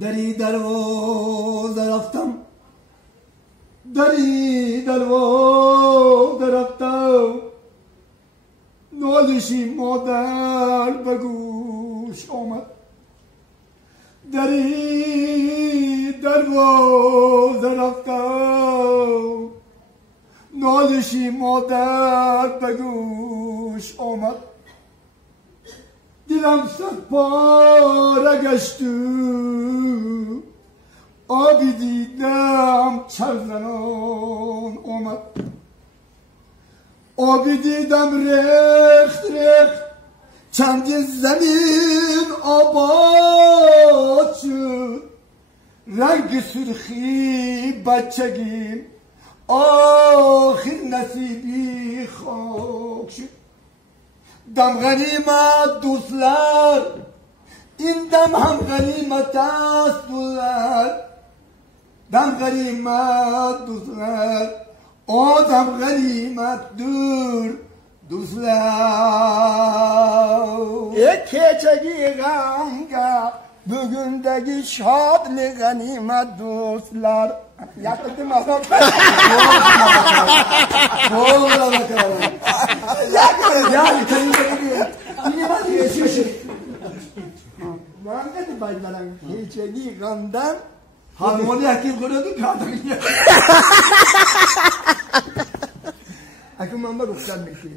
دری دروازه رفتم دری دروازه رفتم نالشی مادر به گوش آمد دری دروازه رفتم نالشی مادر به گوش آمد دلم صد پاره گشت آبی دیدم چرزنان آمد آبی دیدم رخت رخت چندین زمین آباد شد رنگ سرخی بچگیم آخر نصیبی خاک شد دم غنیمت دوستlar این دم هم غنیمت است دوستlar دم غنیمت دوستlar آدم غنیمت دور دوستlar keçegi ganga bugündeki şadlı ganimet dostlar yakıtım adam oğlum bakalım yani kendine hadi yaşıyorsun ben de baymaran keçegi gandan harmoni hakim kuruyordu kadın ya akım amba doksan bir şey